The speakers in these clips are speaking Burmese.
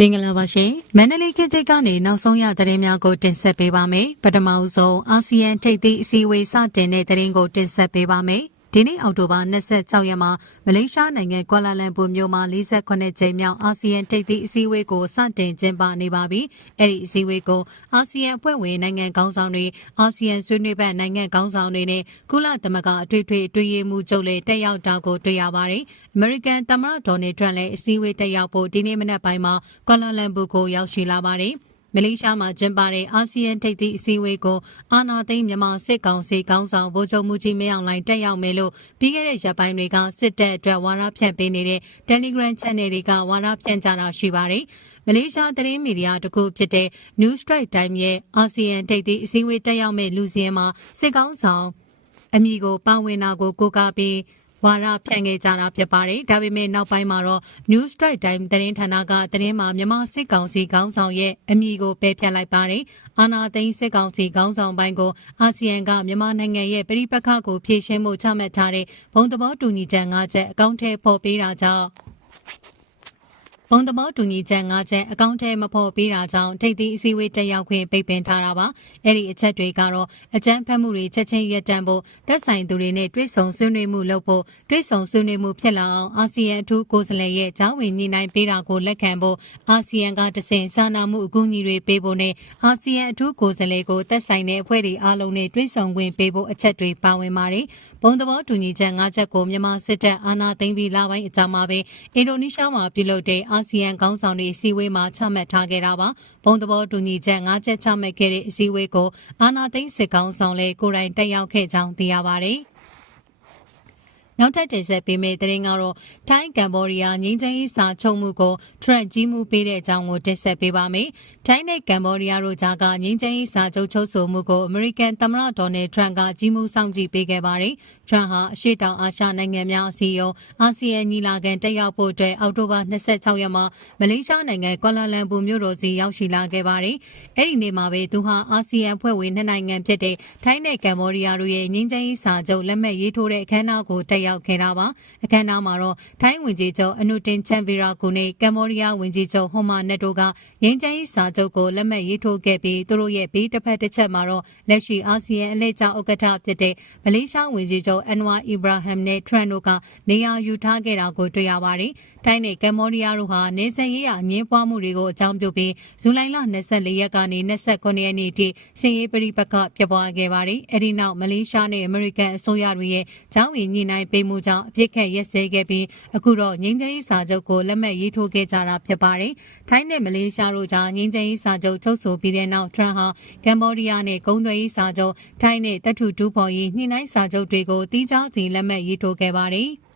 မင်္ဂလာပါရှင်မန္တလေးခေတ်သစ်ကနေနောက်ဆုံးရသတင်းများကိုတင်ဆက်ပေးပါမယ်ပထမဦးဆုံးအာဆီယံထိပ်သီးအစည်းအဝေးစတင်တဲ့သတင်းကိုတင်ဆက်ပေးပါမယ်ဒီနေ့အောက်တိုဘာ26ရက်မှာမလေးရှားနိုင်ငံကွာလာလမ်ပူမြို့မှာ48ကြိမ်မြောက်အာဆီယံထိပ်သီးအစည်းအဝေးကိုစတင်ကျင်းပနေပါပြီ။အဲဒီအစည်းအဝေးကိုအာဆီယံအဖွဲ့ဝင်နိုင်ငံခေါင်းဆောင်တွေအာဆီယံဆွေးနွေးဘက်နိုင်ငံခေါင်းဆောင်တွေနဲ့ကုလသမဂ္ဂအထွေထွေတွေ့ရမှုချုပ်လည်းတက်ရောက်တာကိုတွေ့ရပါတယ်။ American သမ္မတဒေါ်နယ်ထရန့်လည်းအစည်းအဝေးတက်ရောက်ဖို့ဒီနေ့မနက်ပိုင်းမှာကွာလာလမ်ပူကိုရောက်ရှိလာပါတယ်။မလေးရှားမှာကျင်းပတဲ့အာဆီယံထိပ်သီးအစည်းအဝေးကိုအာနာသိန်းမြန်မာ စစ်ကောင်စီကောင်းဆောင်ဗိုလ်ချုပ်မှုကြီးမင်းအောင်လှိုင်တက်ရောက်မယ်လို့ပြီးခဲ့တဲ့ရက်ပိုင်းတွေကစစ်တပ်အတွက်ဝါဒဖြန့်ပေးနေတဲ့ Telegram Channel တွေကဝါဒဖြန့်ကြတာရှိပါတယ်မလေးရှားသတင်းမီဒီယာတစ်ခုဖြစ်တဲ့ New Strike Time ရဲ့အာဆီယံထိပ်သီးအစည်းအဝေးတက်ရောက်မဲ့လူစည်းမှာစစ်ကောင်းဆောင်အမိကိုပါဝင်တာကိုကိုးကားပြီးဝါဒဖြန့်ခဲ့ကြတာဖြစ်ပါတယ်။ဒါပေမဲ့နောက်ပိုင်းမှာတော့ New Strike Time သတင်းဌာနကသတင်းမှာမြန်မာစစ်ကောင်စီခေါင်းဆောင်ရဲ့အမည်ကိုပယ်ဖျက်လိုက်ပါတယ်။အာနာသိန်းစစ်ကောင်စီခေါင်းဆောင်ပိုင်းကိုအာဆီယံကမြန်မာနိုင်ငံရဲ့ပြည်ပခါကိုဖြည့်ရှင်းမှုချမှတ်ထားတဲ့ဘုံသဘောတူညီချက်၅ချက်အကောင့်ထဲပေါ်ပေးတာကြောင့်ဘုံသဘောတူညီချက်၅ချက်အကောင့်ထဲမပေါ်ပေးတာကြောင့်ထိပ်သီးအစည်းအဝေးတက်ရောက်ခွင့်ပိတ်ပင်ထားတာပါအဲ့ဒီအချက်တွေကတော့အကြမ်းဖက်မှုတွေချက်ချင်းရပ်တန့်ဖို့တက်ဆိုင်သူတွေနဲ့တွဲဆောင်ဆွေးနွေးမှုလုပ်ဖို့တွဲဆောင်ဆွေးနွေးမှုဖြစ်လာအောင်အာဆီယံအထူးကိုယ်စားလှယ်ရဲ့ဂျောင်းဝင်ညှိနှိုင်းပေးတာကိုလက်ခံဖို့အာဆီယံကတစဉ်စာနာမှုအကူအညီတွေပေးဖို့နဲ့အာဆီယံအထူးကိုယ်စားလှယ်ကိုတက်ဆိုင်တဲ့အဖွဲ့တွေအားလုံးနဲ့တွဲဆောင်ခွင့်ပေးဖို့အချက်တွေပါဝင်ပါတယ်ဘုံသဘောတူညီချက်၅ချက်ကိုမြန်မာစစ်တပ်အာဏာသိမ်းပြီးလပိုင်းအကြာမှာပဲအင်ဒိုနီးရှားမှာပြုလုပ်တဲ့အာဆီယံခေါင်းဆောင်တွေအစည်းအဝေးမှာချမှတ်ထားခဲ့တာပါ။ဘုံသဘောတူညီချက်၅ချက်ချမှတ်ခဲ့တဲ့အစည်းအဝေးကိုအာဏာသိမ်းစစ်ကောင်ဆောင်လည်းကိုယ်တိုင်တက်ရောက်ခဲ့ကြောင်းသိရပါတယ်။နောက်ထပ်တင်ဆက်ပေးမယ့်သတင်းကတော့ထိုင်းကမ်ဘောဒီးယားငြိမ်းချမ်းရေးစာချုပ်မှုကိုထရန့်ကြီးမှုပေးတဲ့အကြောင်းကိုတင်ဆက်ပေးပါမယ်။ထိုင်းနဲ့ကမ်ဘောဒီးယားတို့ကြားကငြိမ်းချမ်းရေးစာချုပ်ချုပ်ဆိုမှုကိုအမေရိကန်သမ္မတဒေါ်နယ်ထရန့်က ကြီးမှုစောင့်ကြည့်ပေးခဲ့ပါတယ်။ထရန့်ဟာအရှေ့တောင်အာရှနိုင်ငံများအစည်းအရုံးအာဆီယံညီလာခံတက်ရောက်ဖို့အတွက်အောက်တိုဘာ26ရက်မှာမလေးရှားနိုင်ငံကွာလာလမ်ပူမြို့တော်စီရောက်ရှိလာခဲ့ပါတယ်။အဲဒီနေ့မှာပဲသူဟာအာဆီယံဖွဲ့ဝင်နှစ်နိုင်ငံဖြစ်တဲ့ထိုင်းနဲ့ကမ်ဘောဒီးယားတို့ရဲ့ငြိမ်းချမ်းရေးစာချုပ်လက်မှတ်ရေးထိုးတဲ့အခမ်းအနားကိုတက်ရောက်ရောက်ခဲ့တာပါအခမ်းအနားမှာတော့ထိုင်းဝန်ကြီးချုပ်အနုတင်ချန်ဗီရာကူနဲ့ကမ္ဘောဒီးယားဝန်ကြီးချုပ်ဟွန်မာနက်တိုကငြိမ်းချမ်းရေးစာချုပ်ကိုလက်မှတ်ရေးထိုးခဲ့ပြီးသူတို့ရဲ့ဘေးတစ်ဖက်တစ်ချက်မှာတော့လက်ရှိအာဆီယံအလှည့်ကျဥက္ကဋ္ဌဖြစ်တဲ့မလေးရှားဝန်ကြီးချုပ်အန်ဝါအီဘရာဟမ်နဲ့ထရန်တို့ကနေရာယူထားခဲ့တာကို တွေ့ရပါတယ်ထိုင်းနဲ့ကမ္ဘောဒီးယားတို့ဟာနေဆက်ရေးရအငင်းပွားမှုတွေကိုအကြောင်းပြုပြီးဇူလိုင်လ24ရက်ကနေ29ရက်နေ့ထိစင်ရေးပရိပကပြပွားခဲ့ပါတယ်။အဲဒီနောက်မလေးရှားနဲ့အမေရိကန်အစိုးရတွေရဲ့ကြောင်းဝင်ညှိနှိုင်းပေးမှုကြောင့်အပြစ်ခက်ရက်စဲခဲ့ပြီးအခုတော့ငြိမ်းချမ်းရေးစာချုပ်ကိုလက်မှတ်ရေးထိုးခဲ့ကြတာဖြစ်ပါတယ်။ထိုင်းနဲ့မလေးရှားတို့ကြားငြိမ်းချမ်းရေးစာချုပ်ချုပ်ဆိုပြီးတဲ့နောက်ထရန်ဟာကမ္ဘောဒီးယားနဲ့ကုန်သွယ်ရေးစာချုပ်ထိုင်းနဲ့တပ်ထုတူဖော်ရေးညှိနှိုင်းစာချုပ်တွေကိုတီးခြားစီလက်မှတ်ရေးထိုးခဲ့ပါတယ်။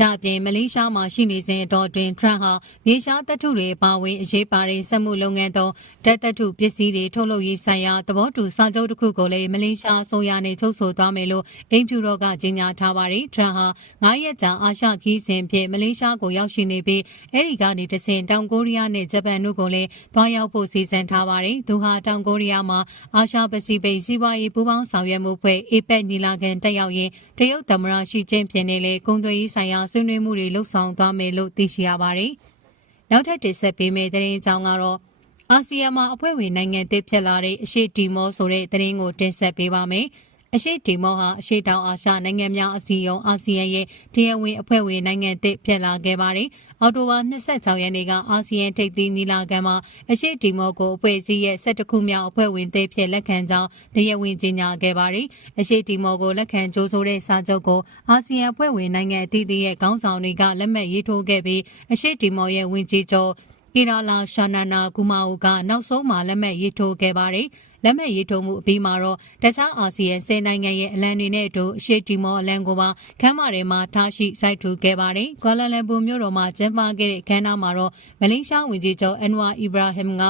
ဒါအပြင်မလေးရှားမှာရှိနေစဉ်အတော်တွင်ထရန့်ဟာမြေရှားတပ်ထုတွေပါဝင်အရေးပါတဲ့စက်မှုလုပ်ငန်းသုံးတပ်တပ်ထုပစ္စည်းတွေထုတ်လုပ်ရေးဆိုင်ရာသဘောတူစာချုပ်တစ်ခုကိုလည်းမလေးရှားအစိုးရနဲ့ချုပ်ဆိုသွားမယ်လို့အိမ်ဖြူတော်ကကြေညာထားပါတယ်ထရန့်ဟာ9ရက်ကြာအာရှခီးစဉ်ဖြင့်မလေးရှားကိုရောက်ရှိနေပြီးအဲဒီကနေတဆင့်တောင်ကိုရီးယားနဲ့ဂျပန်တို့ကိုလည်းတွားရောက်ဖို့စီစဉ်ထားပါတယ်သူဟာတောင်ကိုရီးယားမှာအာရှပစိဖိတ်စီးပွားရေးပူးပေါင်းဆောင်ရွက်မှုဖွဲ့ APEC ညီလာခံတက်ရောက်ရင်းတရုတ်သမ္မတရှီကျင်းပင်နဲ့လည်းကုန်သွယ်ရေးဆိုင်ရာဆွေးနွေးမှုတွေလှုပ်ဆောင်သွားမယ်လို့သိရှိရပါတယ်။နောက်ထပ်တင်ဆက်ပေးမယ့်သတင်းကြောင်းကတော့အာဆီယံမှာအဖွဲ့ဝင်နိုင်ငံသစ်ဖြစ်လာတဲ့အရှိတီမောဆိုတဲ့သတင်းကိုတင်ဆက်ပေးပါမယ်။အရှိတီမောဟာအရှိတောင်အာရှနိုင်ငံများအစည်းအရုံးအာဆီယံရဲ့တရားဝင်အဖွဲ့ဝင်နိုင်ငံသစ်ဖြစ်လာခဲ့ပါတယ်။အော်တိုဘာ26ရက်နေ့ကအာဆီယံထိပ်သီးညီလာခံမှာအရှိတီမောကိုအဖွဲ့အစည်းရဲ့12ခုမြောက်အဖွဲ့ဝင်သစ်ဖြစ်လက်ခံကြောင်းတရားဝင်ကြေညာခဲ့ပါတယ်။အရှိတီမောကိုလက်ခံကြိုးဆိုတဲ့စာချုပ်ကိုအာဆီယံအဖွဲ့ဝင်နိုင်ငံအသီးသီးရဲ့ခေါင်းဆောင်တွေကလက်မှတ်ရေးထိုးခဲ့ပြီးအရှိတီမောရဲ့ဝင်ကြီးချုပ်ကီရာလာရှာနာနာဂူမာအိုကနောက်ဆုံးမှလက်မှတ်ရေးထိုးခဲ့ပါတယ်။လက်မှတ်ရေးထိုးမှုအပြီးမှာတော့တခြားအာဆီယံ10နိုင်ငံရဲ့အလံတွေနဲ့အတူအရှေ့တီမောအလံကိုပါခမ်းမတွေမှာထားရှိစိုက်ထူခဲ့ပါတယ်။ကွာလာလမ်ပူမြို့တော်မှာကျင်းပခဲ့တဲ့ခမ်းနားမှာတော့မလေးရှားဝန်ကြီးချုပ်အန်ဝါအီဘရာဟင်က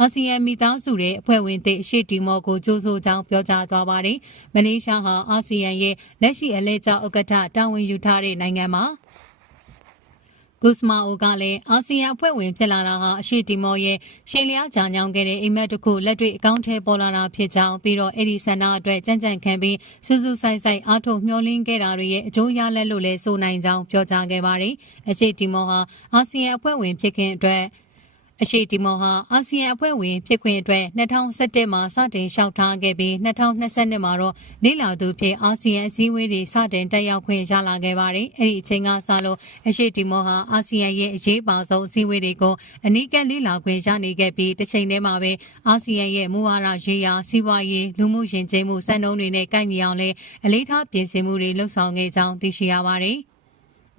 အာဆီယံမိသားစုရဲ့အဖွဲ့ဝင်သစ်အရှိတီမောကိုကြိုးဆိုကြောင်းပြောကြားသွားပါတယ်။မလေးရှားဟာအာဆီယံရဲ့လက်ရှိအလဲကျဥက္ကဋ္ဌတာဝန်ယူထားတဲ့နိုင်ငံမှာဂုစမာအိုကလည်းအာဆီယံအဖွဲ့ဝင်ဖြစ်လာတာဟာအရှိတီမော်ရဲ့ရှေလျားကြာညောင်းခဲ့တဲ့အိမ်မက်တစ်ခုလက်တွေ့အကောင့်ထဲပေါ်လာတာဖြစ်ကြောင်းပြီးတော့အဲ့ဒီဆန္ဒအတွက်ကြံ့ကြံ့ခံပြီးစူးစူးဆိုင်ဆိုင်အားထုတ်မျှော်လင့်ခဲ့တာတွေရဲ့အကျိုးရလဒ်လို့လည်းဆိုနိုင်ကြောင်းပြောကြားခဲ့ပါတယ်။အရှိတီမော်ဟာအာဆီယံအဖွဲ့ဝင်ဖြစ်ခင်အတွက်အရှိတီမော်ဟာအာဆီယံအဖွဲ့ဝင်ဖြစ်ခွင့်အတွက်2017မှာစတင်လျှောက်ထားခဲ့ပြီး2022မှာတော့လေလာသူဖြစ်အာဆီယံအစည်းအဝေးတွေစတင်တက်ရောက်ခွင့်ရလာခဲ့ပါတယ်။အဲ့ဒီအချိန်ကစလို့အရှိတီမော်ဟာအာဆီယံရဲ့အရေးပါဆုံးအစည်းအဝေးတွေကိုအနီးကပ်လေလာခွင့်ရနေခဲ့ပြီးတစ်ချိန်တည်းမှာပဲအာဆီယံရဲ့မူဝါဒရေးရာစီးပွားရေးလူမှုယဉ်ကျေးမှုစံနှုန်းတွေနဲ့ကိုက်ညီအောင်လဲအလေးထားပြင်ဆင်မှုတွေလှုပ်ဆောင်ခဲ့ကြောင်းသိရှိရပါတယ်။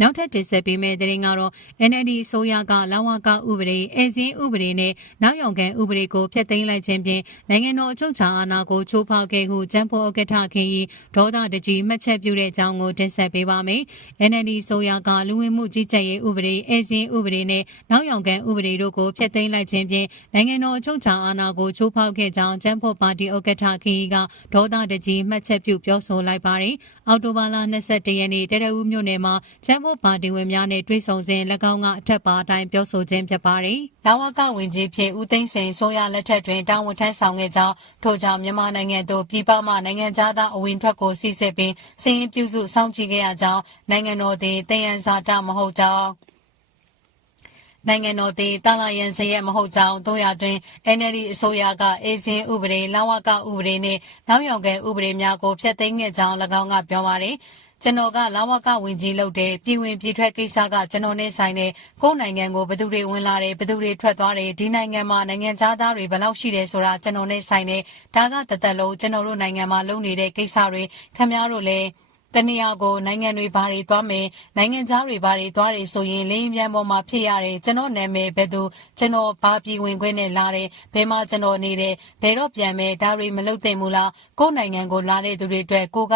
နောက်ထပ်တင်ဆက်ပေးမယ့်သတင်းကတော့ NLD အစိုးရကလာဝကဥပဒေ၊အစင်းဥပဒေနဲ့နောက်ရောင်ကန်ဥပဒေကိုဖျက်သိမ်းလိုက်ခြင်းဖြင့်နိုင်ငံတော်အချုပ်အခြာအာဏာကိုချိုးဖောက်ခဲ့ဟုကျန်းဖော်ဥက္ကဋ္ဌခင်ကြီးဒေါသတကြီးမှတ်ချက်ပြုတဲ့အကြောင်းကိုတင်ဆက်ပေးပါမယ်။ NLD အစိုးရကလူဝင်မှုကြီးကြပ်ရေးဥပဒေ၊အစင်းဥပဒေနဲ့နောက်ရောင်ကန်ဥပဒေတို့ကိုဖျက်သိမ်းလိုက်ခြင်းဖြင့်နိုင်ငံတော်အချုပ်အခြာအာဏာကိုချိုးဖောက်ခဲ့ကြောင်းကျန်းဖော်ပါတီဥက္ကဋ္ဌခင်ကြီးကဒေါသတကြီးမှတ်ချက်ပြုပြောဆိုလိုက်ပါတယ်။အောက်တိုဘာလ22ရက်နေ့တရဝူမြို့နယ်မှာကျန်းဖော်မို့ပါတီဝင်များနဲ့တွေ့ဆုံစဉ်၎င်းကအထက်ပါအတိုင်းပြောဆိုခြင်းဖြစ်ပါတယ်။လာဝကဝင်ကြီးဖြင့်ဦးသိန်းစိန်ဆိုရလက်ထက်တွင်တာဝန်ထမ်းဆောင်ခဲ့ကြောင်းထို့ကြောင့်မြန်မာနိုင်ငံသို့ပြည်ပမှနိုင်ငံခြားသားအဝင်ထွက်ကိုစီစစ်ပြီးစည်ရင်ပြုစုစောင့်ကြည့်ခဲ့ရကြောင်းနိုင်ငံတော်သည်တင်ရန်စာတမဟုတ်ကြောင်းနိုင်ငံတော်သည်တာလာရန်စရဲ့မဟုတ်ကြောင်းတို့ရတွင် NLD အစိုးရကအေဇင်ဥပဒေ၊လောဝကဥပဒေနှင့်နောက်ရောင်ကဲဥပဒေများကိုဖျက်သိမ်းခဲ့ကြောင်း၎င်းကပြောပါရယ်။ကျွန်တော်ကလာဝကဝင်ကြီးလုပ်တယ်ပြည်ဝင်ပြည်ထွက်ကိစ္စကကျွန်တော်နဲ့ဆိုင်တယ်ကိုယ်နိုင်ငံကိုဘယ်သူတွေဝင်လာတယ်ဘယ်သူတွေထွက်သွားတယ်ဒီနိုင်ငံမှာနိုင်ငံခြားသားတွေဘယ်လောက်ရှိတယ်ဆိုတာကျွန်တော်နဲ့ဆိုင်တယ်ဒါကတသက်လုံးကျွန်တော်တို့နိုင်ငံမှာလုပ်နေတဲ့ကိစ္စတွေခင်ဗျားတို့လည်းတနည်းအားကိုနိုင်ငံတွေဘာတွေသွားမယ်နိုင်ငံသားတွေဘာတွေသွားတယ်ဆိုရင်လင်းပြန်ပေါ်မှာဖြစ်ရတယ်ကျွန်တော်နာမည်ဘယ်သူကျွန်တော်ဘာပြည်ဝင်ခွင့်နဲ့လာတယ်ဘယ်မှာကျွန်တော်နေတယ်ဘယ်တော့ပြန်မယ်ဒါတွေမလုပ်သင့်ဘူးလားကိုယ်နိုင်ငံကိုလာတဲ့သူတွေအတွက်ကိုက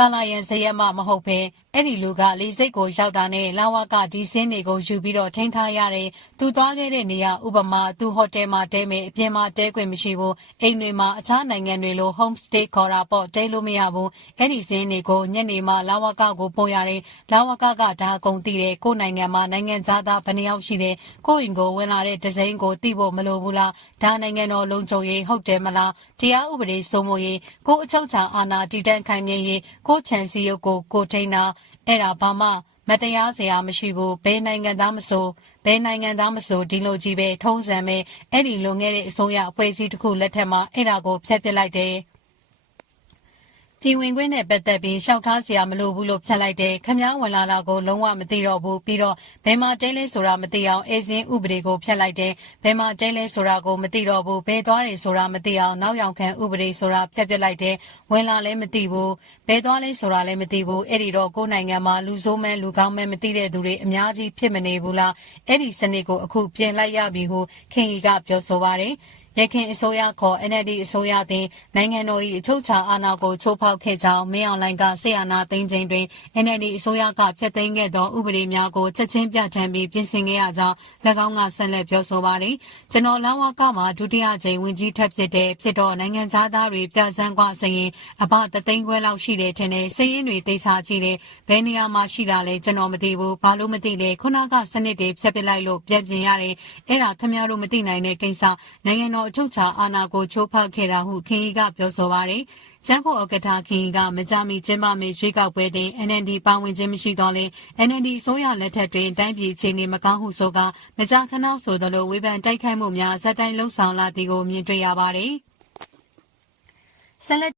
တာလာရန်ဇယက်မမဟုတ်ဘဲအဲ့ဒီလူကလေစိတ်ကိုရောက်တာနဲ့လာဝကဒီစင်းတွေကိုယူပြီးတော့ထိန်းထားရတယ်။သူသွားခဲ့တဲ့နေရာဥပမာသူဟိုတယ်မှာတဲမယ်အပြင်မှာတဲခွင့်မရှိဘူး။အိမ်တွေမှာအခြားနိုင်ငံတွေလို home stay ခေါ်တာပေါ့တဲလို့မရဘူး။အဲ့ဒီစင်းတွေကိုညနေမှာလာဝကကိုပို့ရတယ်။လာဝကကဒါအကုန်သိတယ်။ကိုနိုင်ငံမှာနိုင်ငံသားသားဘယ်နှယောက်ရှိတယ်။ကိုအိမ်ကိုဝင်လာတဲ့ဒဇိန်ကိုသိဖို့မလိုဘူးလား။ဒါနိုင်ငံတော်လုံခြုံရေးဟုတ်တယ်မလား။တရားဥပဒေစိုးမိုးရေးကိုအချုပ်ချာအာဏာတည်တံ့ခိုင်မြဲရေးကိုချန်စီရုပ်ကိုကိုထိန်းတာအဲ့ဒါဘာမှမတရားစရာမရှိဘူးဘယ်နိုင်ငံသားမဆိုဘယ်နိုင်ငံသားမဆိုဒီလိုကြီးပဲထုံးစံပဲအဲ့ဒီလွန်ခဲ့တဲ့အစိုးရအဖွဲ့အစည်းတစ်ခုလက်ထက်မှာအဲ့ဒါကိုဖျက်ပစ်လိုက်တယ်ပြည်ဝင်ခွင့်နဲ့ပတ်သက်ပြီးလျှောက်ထားစရာမလိုဘူးလို့ဖြတ်လိုက်တယ်ခမောင်းဝင်လာတာကိုလုံးဝမသိတော့ဘူးပြီးတော့ဘယ်မှာတဲလဲဆိုတာမသိအောင်အေစင်းဥပဒေကိုဖြတ်လိုက်တယ်ဘယ်မှာတဲလဲဆိုတာကိုမသိတော့ဘူးဘယ်သွားတယ်ဆိုတာမသိအောင်နောက်ရောက်ခံဥပဒေဆိုတာဖြတ်ပြစ်လိုက်တယ်ဝင်လာလည်းမသိဘူးဘယ်သွားလဲဆိုတာလည်းမသိဘူးအဲ့ဒီတော့ကိုယ်နိုင်ငံမှာလူဆိုးမဲလူကောင်းမဲမသိတဲ့သူတွေအများကြီးဖြစ်မနေဘူးလားအဲ့ဒီစနစ်ကိုအခုပြင်လိုက်ရပြီဟုခင်ကြီးကပြောဆိုပါတယ်ရခိုင်အစိုးရခေါ် NLD အစိုးရသည်နိုင်ငံတော်၏အချုပ်အခြာအာဏာကိုချိုးဖောက်ခဲ့ကြောင်းမင်းအောင်လှိုင်ကဆေးအာဏာသိမ်းခြင်းတွင် NLD အစိုးရကဖျက်သိမ်းခဲ့သောဥပဒေများကိုချက်ချင်းပြဋ္ဌာန်းပြီးပြင်ဆင်ခဲ့ရကြောင်း၎င်းကဆက်လက်ပြောဆိုပါသည်ကျွန်တော်လဝကမှာဒုတိယကြိမ်ဝင်ကြီးထပ်ဖြစ်တဲ့ဖြစ်တော့နိုင်ငံခြားသားတွေပြစန်းကွာစရင်အဘတသိန်းခွဲလောက်ရှိတယ်ထင်တယ်စရင်တွေသိချကြည့်တယ်ဘယ်နေရာမှာရှိတာလဲကျွန်တော်မသိဘူးဘာလို့မသိလဲခုနကစနစ်တွေဖျက်ပစ်လိုက်လို့ပြန်ပြင်ရတယ်အဲ့ဒါခင်ဗျားတို့မသိနိုင်တဲ့ကိစ္စနိုင်ငံတော်တော်အချုပ်ချာအာဏာကိုချိုးဖောက်ခဲ့တာဟုခင်ကြီးကပြောဆိုပါတယ်။ကျန်းဖို့ဥက္ကဋ္ဌခင်ကြီးကမကြမီကျင်းပမင်းရွေးကောက်ပွဲတွင် NND ပါဝင်ခြင်းမရှိတော့လဲ NND အစိုးရလက်ထက်တွင်တိုင်းပြည်အခြေအနေမကောင်းဟုဆိုကမကြခဏဆိုသလိုဝေဖန်တိုက်ခိုက်မှုများဇက်တိုင်းလှုံ့ဆော်လာသည်ကိုမြင်တွေ့ရပါတယ်။ဆက်လက်